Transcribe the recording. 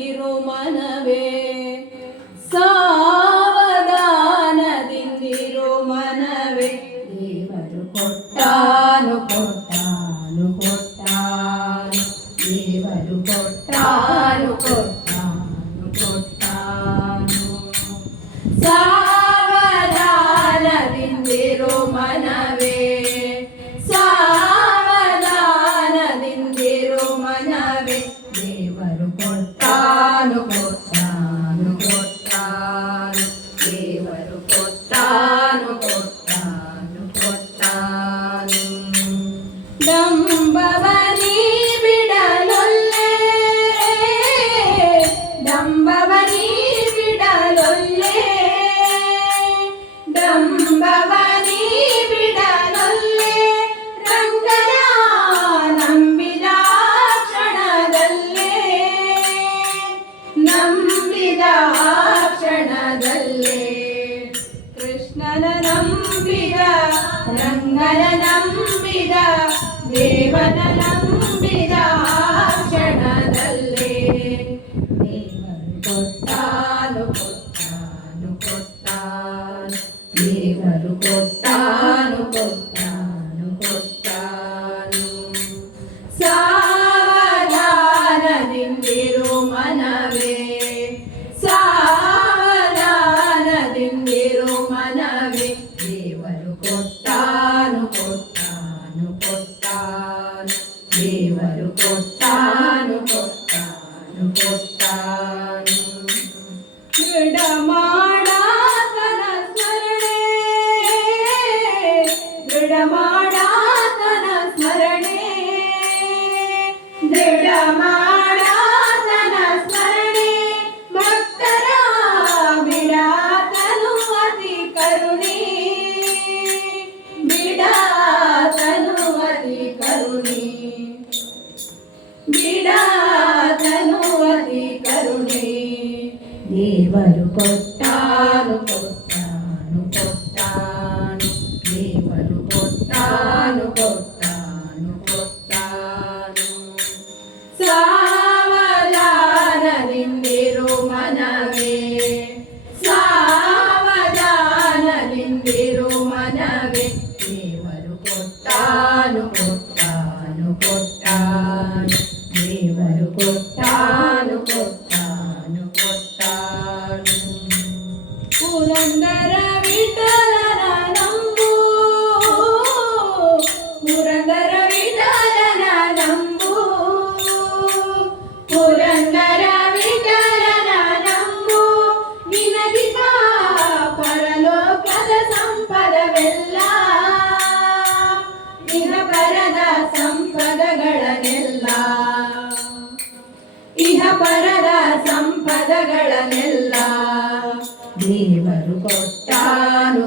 ಸಾವಧಾನದಿಂದಿರು ಮನವೇ, ಸಾವಧಾನದಿಂದಿರು ಮನವೇ. ದೇವರು ಕೊಟ್ಟಾನು ಕೊಟ್ಟಾನು ಕೊಟ್ಟಾನು, ದೇವರು ಕೊಟ್ಟಾನು ಕೊಟ್ಟಾನು ಕೊಟ್ಟಾನು. ಸಾವಧಾನದಿಂದಿರು ಮನವೇ, ಸಾವಧಾನದಿಂದಿರು ಮನವೇ. ದೇವರು ಕೊಟ್ಟಾನು ಕೊಟ್ಟಾನು ಕೊಟ್ಟಾನು, ದೇವರು ಕೊಟ್ಟಾನು ಕೊಟ್ಟಾನು ಕೊಟ್ಟಾನು. ಡಂಬವನಿ ಬಿಡಲೊಲ್ಲೆ, ಡಂಬವನಿ ಬಿಡಲೊಲ್ಲೆ, ಡಂಬವನಿ ಬಿಡಲೊಲ್ಲೆ. ರಂಗನ ನಂಬಿದ ಕ್ಷಣದಲ್ಲೇ, ನಂಬಿದ ಕ್ಷಣದಲ್ಲೇ. ಕೃಷ್ಣನ ನಂಬಿದ, ರಂಗನ ನಂಬಿದ, ದೇವನ ನಂಬಿದ ಕ್ಷಣದಲ್ಲೇ. ದೇವರು ಕೊಟ್ಟಾನು ಕೊಟ್ಟಾನು ಕೊಟ್ಟಾನು, ದೇವರು ಕೊಟ್ಟಾನು ಕೊಟ್ಟಾನು ಕೊಟ್ಟಾನು. ಸಾವಧಾನದಿಂದಿರು ಮನವೇ, ಸಾವಧಾನದಿಂದಿರು ಮನವೇ. ದೇವರು ಕೊಟ್ಟಾನು ಕೊಟ್ಟಾನು ಕೊಟ್ಟಾನು, ದೇವರು ಕೊಟ್ಟಾನು ಕೊಟ್ಟಾನು ಕೊಟ್ಟಾನು. ದೃಢಮಾಡಾತನ ಸ್ಮರಣೆ, ದೃಢಮಾಡಾತನ ಸ್ಮರಣೆ, ದೃಢಮಾಡಾತನ ಸ್ಮರಣೆ. ಭಕ್ತರ ಬಿಡಾತನು ಅತಿ ಕರುಣೆ, ಬಿಡಾತನು ಅತಿ ಕರುಣೆ, ಬಿಡಾತನು ಅತಿ ಕರುಣೆ. ದೇವರು ಕೊಟ್ಟಾನು ಕೊಟ್ಟಾನು ಕೊಟ್ಟಾನು, ದೇವರು ಕೊಟ್ಟಾನು ಕೊಟ್ಟಾನು ಕೊಟ್ಟಾನು. ಸಾವಧಾನದಿಂದಿರು ಮನವೇ, ಸಾವಧಾನದಿಂದಿರು ಮನವೇ. ದೇವರು ಕೊಟ್ಟಾನು ಕೊಟ್ಟಾನು ಕೊಟ್ಟಾನು, ದೇವರು ಕೊಟ್ಟಾನು ಕೊಟ್ಟಾನು ಕೊಟ್ಟಾನು. ಪುರಂದರ ವಿಠಲನ ನಂಬು, ಪುರಂದರ ವಿಠಲನ ನಂಬು, ಪುರಂದರ ವಿಠಲನ ನಂಬು. ವಿನದಿತ ಪರಲೋಕದ ಸಂಪದವೆಲ್ಲ, ಇಹ ಪರದ ಸಂಪದಗಳನ್ನೆಲ್ಲ, ಇಹ ಪರದ ಸಂಪದಗಳನ್ನೆಲ್ಲ. ದೇವರು ಕೊಟ್ಟಾನು